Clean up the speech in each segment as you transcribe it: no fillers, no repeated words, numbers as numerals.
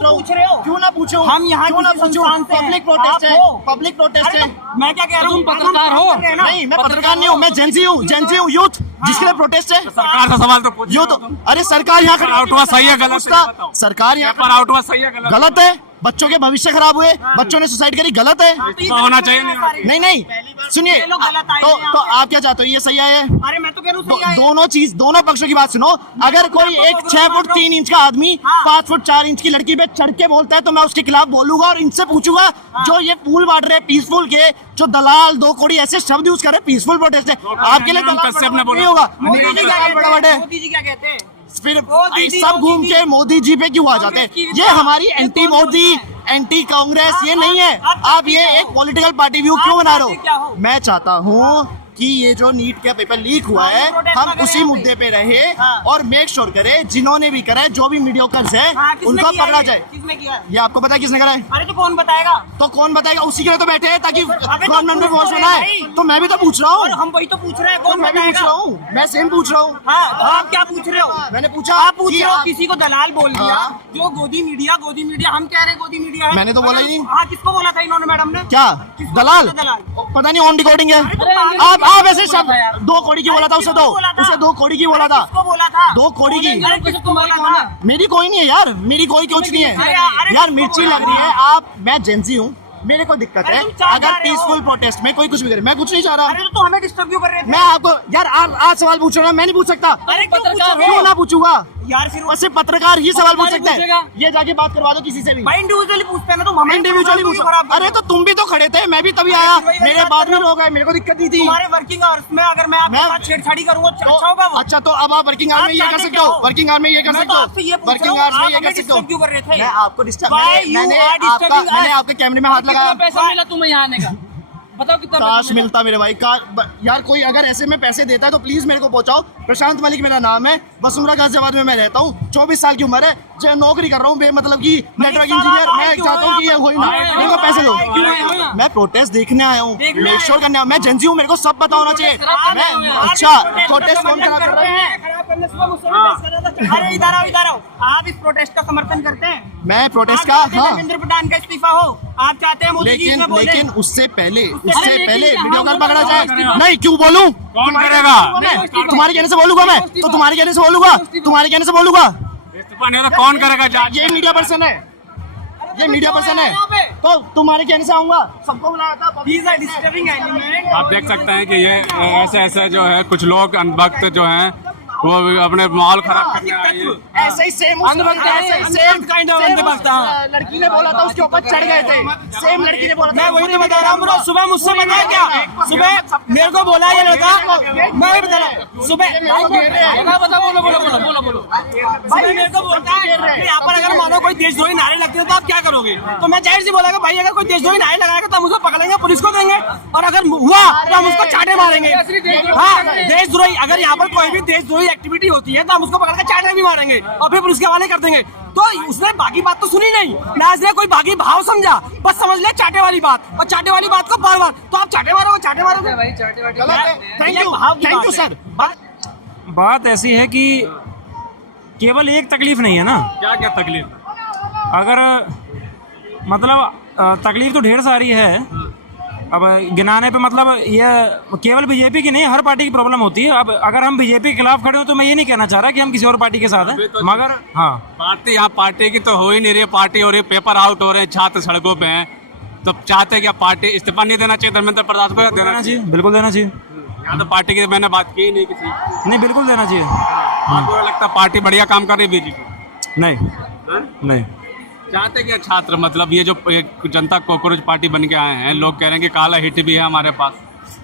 पूछ रहे हो? क्यों ना पूछूं? हम यहाँ क्यों ना पूछूं? पब्लिक प्रोटेस्ट है, पब्लिक प्रोटेस्ट है। मैं क्या कह रहा हूँ, पत्रकार हो? नहीं, मैं पत्रकार नहीं हूँ, मैं जेंजी हूँ, यूथ जिसके लिए प्रोटेस्ट है। सरकार का सवाल तो पूछ यूथ, अरे सरकार यहाँ खड़ी आउट हुआ सही है गलत है, बताओ। सरकार यहाँ पेपर आउट हुआ सही है गलत गलत है। बच्चों के भविष्य खराब हुए, बच्चों ने सुसाइड करी, गलत है। होना चाहिए नहीं नहीं सुनिए, ये लोग गलत आए तो हैं तो आप क्या चाहते हो, ये सही आए? अरे मैं तो कह रहा हूँ सही है। दोनों चीज, दोनों पक्षों की बात सुनो। अगर कोई एक 6 फुट 3 इंच का आदमी 5 फुट 4 इंच की लड़की पे चढ़ के बोलता है तो मैं उसके खिलाफ बोलूंगा और इनसे पूछूंगा जो ये फूल बांट रहे पीसफुल के, जो दलाल 2 कौड़ी ऐसे शब्द यूज कर रहे, पीसफुल प्रोटेस्ट है। आपके लिए कश्यप ने नहीं होगा। मोदी जी क्या कहते बड़ा हैं? मोदी जी क्या कहते हैं? फिर मोदी जी, सब घूम मोदी के मोदी जी पे क्यों आ जाते हैं? ये हमारी एंटी मोदी, एंटी कांग्रेस ये नहीं है। आप ये एक पॉलिटिकल पार्टी व्यू क्यों बना रहे हो? मैं चाहता हूँ कि ये जो नीट का पेपर लीक हुआ है हम उसी मुद्दे पे रहे और मेक श्योर करें जिन्होंने भी करा है, जो भी मीडियोकर्स है उनको पकड़ा जाए। किसने किया है? ये आपको पता है किसने करा है? अरे तो कौन बताएगा? तो कौन बताएगा? उसी के लिए तो बैठे हैं ताकि गवर्नमेंट में फोर्स होना है। तो मैं भी तो पूछ रहा हूँ, हम वही तो पूछ रहे हैं, तो कौन मैं भी पूछ रहा हूँ, मैं सेम पूछ रहा हूँ। हाँ, तो आप क्या पूछ रहे हो? मैंने पूछा, आप पूछ रहे हो किसी को दलाल बोल दिया, हाँ। जो गोदी मीडिया, हम कह रहे हैं गोदी मीडिया है। मैंने तो बोला ही नहीं। हाँ, किसको बोला था इन्होंने मैडम ने? क्या दलाल? दलाल पता नहीं, ऑन रिकॉर्डिंग है। तो आप ऐसे शब्द 2 कौड़ी की बोला था उसे, उसे 2 कौड़ी की बोला था, किसको बोला था? 2 कौड़ी की। अरे किसको बोला था? मेरी कोई नहीं है यार, मेरी कोई कुछ नहीं है अरे यार। मिर्ची लग रही है। आप, मैं जेंजी हूँ, मेरे को दिक्कत है अरे तुम चाह अगर रहे हो। पीसफुल प्रोटेस्ट में कोई कुछ भी करे। मैं कुछ नहीं चाह रहा। अरे तो हमें डिस्टर्ब क्यों कर रहे थे? मैं आपको यार आज सवाल पूछ रहा हूँ, मैं नहीं पूछ सकता। अरे क्यों पूछ रहे क्यों हो? ना पूछूंगा यार फिर वैसे पत्रकार ही सवाल पूछ सकते पूछेगा। हैं। ये जाके बात करवा दो किसी से भी। भाई इंडिविजुअली पूछते हैं ना, तुम हमें इंडिविजुअली पूछो। अरे तो तुम भी तो खड़े थे, मैं भी तभी आया, मेरे बाद में लोग आए, मेरे को दिक्कत नहीं थी। तुम्हारे वर्किंग आवर्स में अगर मैं आपके साथ छेड़छाड़ी करूंगा अच्छा होगा वो? अच्छा तो अब आप वर्किंग आवर में ये कर सकते हो, वर्किंग आवर में ये कर मैं सकते तो हो, आपसे ये पूछ रहा वर्किंग हूँ, आवर में आप ये कर हमें सकते हो। डिस्टर्ब क्यों कर रहे थे? मैं आपको disturb, Why you are disturbing us? मैंने आपके कैमरे में हाथ लगाया। पैसा मिला तुम्हें यहाँ आने का? बताओ कितना काश मिलता मेरे भाई का। यार कोई अगर ऐसे में पैसे देता है तो प्लीज मेरे को पहुंचाओ। प्रशांत मलिक मेरा नाम है, वसुंधरा गाजियाबाद में मैं रहता हूँ, 24 साल की उम्र है, जो नौकरी कर रहा हूँ मतलब की नेटवर्क इंजीनियर। मैं चाहता हूँ कि ये हो ही ना, मेरे को पैसे दो। मैं प्रोटेस्ट देखने आया हूँ, मेक श्योर करने आया हूँ। मैं जेंजी हूँ, मेरे को सब पता होना चाहिए। मैं अच्छा प्रोटेस्ट कौन खराब कर रहा है? अरे इधर आओ, इधर आओ। आप इस प्रोटेस्ट का समर्थन करते हैं? मैं प्रोटेस्ट का, आप चाहते हैं हाँ, धर्मेंद्र प्रधान का इस्तीफा हो? आप चाहते हैं मोदी जी इसमें बोले? लेकिन उससे पहले लेकिन वीडियो कॉल क्या पकड़ा जाए। होगा? नहीं क्यों बोलूं? कौन करेगा? तुम्हारे कहने से बोलूंगा मैं, तो तुम्हारे कहने से बोलूंगा, तुम्हारे कहने से बोलूंगा। इस्तीफा नहीं होता कौन करेगा जांच? ये मीडिया पर्सन है, ये मीडिया पर्सन है, तो तुम्हारे कहने से आऊंगा। सबको बुलाया था। These are disturbing element। आप देख सकते हैं कि ये ऐसे जो है कुछ लोग अंधभक्त जो हैं वो अपने माहौल खराब करने आए हैं। ऐसे ही सेम लड़की ने बोला था, उसके ऊपर चढ़ गए थे। सेम लड़की ने बोला था। मैं वही तो बता रहा हूँ ब्रो। सुबह मुझसे बताया क्या? सुबह मेरे को बोला ये लड़का, मैं भी बता रहा हूँ। सुबह बोलो। भाई मेरे को बोलता है कि यहाँ पर अगर मानो कोई देशद्रोही नारे लगते हैं तो आप क्या करोगे? तो मैं जाहिर सी बोला भाई अगर कोई देशद्रोही नारे लगाएगा तो हम उसको पकड़ेंगे, पुलिस को देंगे, और अगर हुआ तो हम उसको चाटे मारेंगे। हाँ, देशद्रोही, अगर यहाँ पर कोई भी देशद्रोही एक्टिविटी होती है तो हम उसको पकड़ के चाटे भी मारेंगे और फिर पुलिस के हवाले कर देंगे। तो उसने बाकी बात तो सुनी नहीं, ना इसने कोई बाकी भाव समझा, बस समझ लिया चाटे वाली बात, और चाटे वाली बात को बार बार। तो आप चाटे मारोगे भाई, थैंक यू सर। बात ऐसी है कि केवल एक तकलीफ नहीं है ना। क्या क्या तकलीफ? अगर मतलब तकलीफ तो ढेर सारी है, अब गिनाने पे मतलब ये केवल बीजेपी की नहीं, हर पार्टी की प्रॉब्लम होती है। अब अगर हम बीजेपी के खिलाफ खड़े हो तो मैं ये नहीं कहना चाह रहा कि हम किसी और पार्टी के साथ हैं, मगर हाँ, पार्टी यहाँ पार्टी की तो हो ही नहीं रही है। पार्टी हो रही है, पेपर आउट हो रहे हैं, छात्र सड़कों पे हैं, तो चाहते हैं क्या पार्टी इस्तीफा नहीं देना चाहिए धर्मेंद्र प्रधान को? देना चाहिए, बिल्कुल देना चाहिए। यहाँ तो पार्टी की मैंने बात की ही नहीं किसी। नहीं, बिल्कुल देना चाहिए। आपको लगता है पार्टी बढ़िया काम कर रही है बीजेपी? नहीं। चाहते क्या छात्र, मतलब ये जो एक जनता कॉकरोच पार्टी बन के आए हैं, लोग कह रहे हैं कि काला हिट भी है हमारे पास।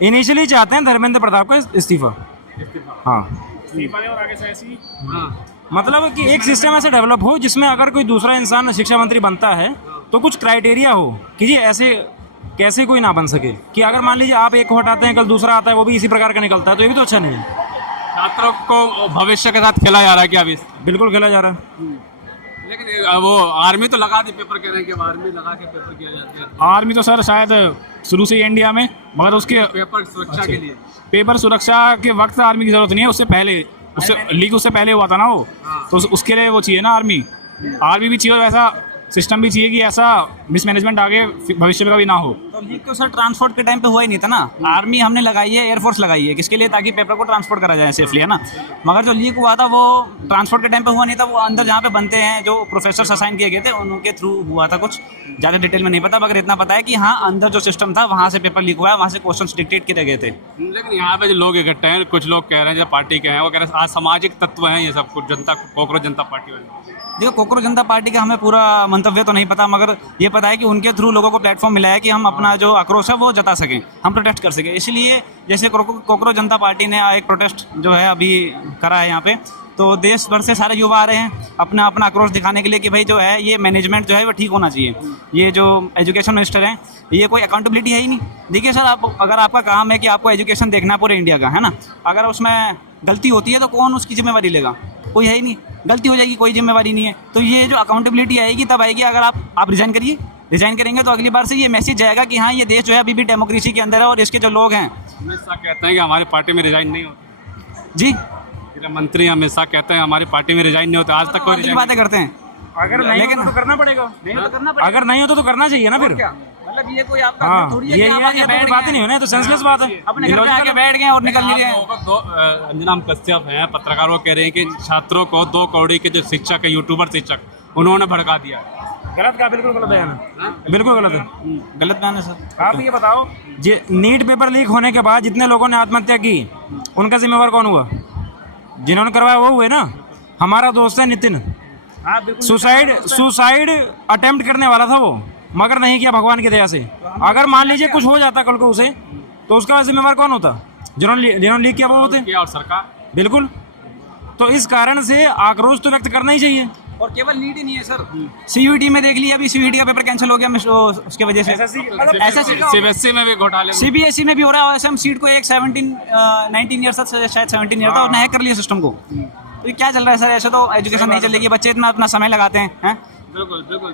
इनिशियली चाहते हैं धर्मेंद्र प्रताप का इस्तीफा। हाँ, मतलब कि एक सिस्टम ऐसे डेवलप हो जिसमें अगर कोई दूसरा इंसान शिक्षा मंत्री बनता है तो कुछ क्राइटेरिया हो कि जी ऐसे कैसे कोई ना बन सके, कि अगर मान लीजिए आप एक को हटाते हैं कल दूसरा आता है वो भी इसी प्रकार का निकलता है, तो ये भी तो अच्छा नहीं है। छात्रों को भविष्य के साथ खेला जा रहा है क्या अभी? बिल्कुल खेला जा रहा है। लेकिन वो आर्मी तो लगा दी, पेपर कह रहे हैं कि आर्मी लगा के पेपर किया जाता है। आर्मी तो सर शायद शुरू से ही इंडिया में, मगर उसके पेपर सुरक्षा के लिए, पेपर सुरक्षा के वक्त आर्मी की जरूरत नहीं है, उससे पहले, उससे लीक उससे पहले हुआ था ना वो, तो उसके लिए वो चाहिए ना आर्मी भी चाहिए। वैसा सिस्टम भी चाहिए कि ऐसा मिसमैनेजमेंट आगे भविष्य में कभी ना हो। तो लीक तो सर ट्रांसपोर्ट के टाइम पे हुआ ही नहीं था ना। आर्मी हमने लगाई है, एयरफोर्स लगाई है, किसके लिए? ताकि पेपर को ट्रांसपोर्ट करा जाए सेफली, है ना। मगर जो लीक हुआ था वो ट्रांसपोर्ट के टाइम पे हुआ नहीं था, वो अंदर जहाँ पे बनते हैं जो प्रोफेसर असाइन किए गए थे उनके थ्रू हुआ था। कुछ ज़्यादा डिटेल में नहीं पता, मगर इतना पता है कि हाँ अंदर जो सिस्टम था वहाँ से पेपर लीक हुआ है, वहाँ से क्वेश्चन डिक्टेट किए गए थे। लेकिन यहाँ पे जो लोग इकट्ठे हैं, कुछ लोग कह रहे हैं जो पार्टी के हैं वो कह रहे हैं असामाजिक तत्व हैं ये सब कुछ, जनता कोकरोच जनता पार्टी वाले। देखो कोकरोच जनता पार्टी का हमें पूरा मंतव्य तो नहीं पता, मगर ये पता है कि उनके थ्रू लोगों को प्लेटफॉर्म मिला है कि हम अपना जो आक्रोश है वो जता सकें, हम प्रोटेस्ट कर सकें। इसलिए जैसे कोकरोच जनता पार्टी ने एक प्रोटेस्ट जो है अभी करा है यहाँ पे, तो देश भर से सारे युवा आ रहे हैं अपना अपना आक्रोश दिखाने के लिए कि भाई जो है ये मैनेजमेंट जो है वो ठीक होना चाहिए। ये जो एजुकेशन मिनिस्टर हैं ये कोई अकाउंटेबिलिटी है ही नहीं। देखिए सर, आप अगर आपका काम है कि आपको एजुकेशन देखना है पूरे इंडिया का, है ना, अगर उसमें गलती होती है तो कौन उसकी जिम्मेवारी लेगा? कोई है ही नहीं। गलती हो जाएगी, कोई जिम्मेवारी नहीं है। तो ये जो अकाउंटेबिलिटी आएगी तब आएगी अगर आप रिजाइन करिए। रिजाइन करेंगे तो अगली बार से ये मैसेज जाएगा कि हाँ ये देश जो है अभी भी डेमोक्रेसी के अंदर है और इसके जो लोग हैं। हमेशा कहते हैं कि हमारी पार्टी में रिजाइन नहीं होता जी, गृह मंत्री हमेशा कहते हैं हमारी पार्टी में रिजाइन नहीं होता, आज तक कोई रिजाइन बातें करते हैं। अगर नहीं लेकिन- हो तो करना पड़ेगा, नहीं तो करना पड़ेगा। अगर नहीं हो तो करना चाहिए ना फिर। मतलब ये कोई आपका हाँ, थोड़ी ये बैठ बात ही नहीं हो ना, तो सेंसलेस बात है। अपने घर पे आके बैठ गए और निकल नहीं रहे। अंजनाम कश्यप हैं पत्रकार, वो कह रहे हैं कि छात्रों को 2 कौड़ी के जो शिक्षक है, यूट्यूबर शिक्षक, उन्होंने भड़का दिया। गलत का बिल्कुल गलत बयान है, बिल्कुल गलत है। गलत बयान है सर। आप ये बताओ, जे नीट पेपर लीक होने के बाद जितने लोगों ने आत्महत्या की उनका जिम्मेवार कौन हुआ? जिन्होंने करवाया वो हुए ना। हमारा दोस्त है नितिन, सुसाइड अटेम्प्ट करने वाला था वो, मगर नहीं किया भगवान की दया से। अगर मान लीजिए कुछ हो जाता कल को उसे, तो उसका जिम्मेवार कौन होता? जिन्होंने लीक किया वो होते। और सरकार बिल्कुल। तो इस कारण से आक्रोश तो व्यक्त करना ही चाहिए। और केवल नीट ही नहीं है सर, सीयूईटी में देख लिया, अभी सीयूईटी का पेपर कैंसिल हो गया उसके वजह से। सीबीएसई में भी घोटाले, सीबीएसई में भी हो रहा है। ऐसे हम सीट को एक 19 ईयर तक, शायद 17 ईयर था, और हैक कर लिया सिस्टम को। तो ये क्या चल रहा है सर? ऐसे तो एजुकेशन नहीं चलेगी, बच्चे इतना अपना समय लगाते हैं। बिल्कुल बिल्कुल।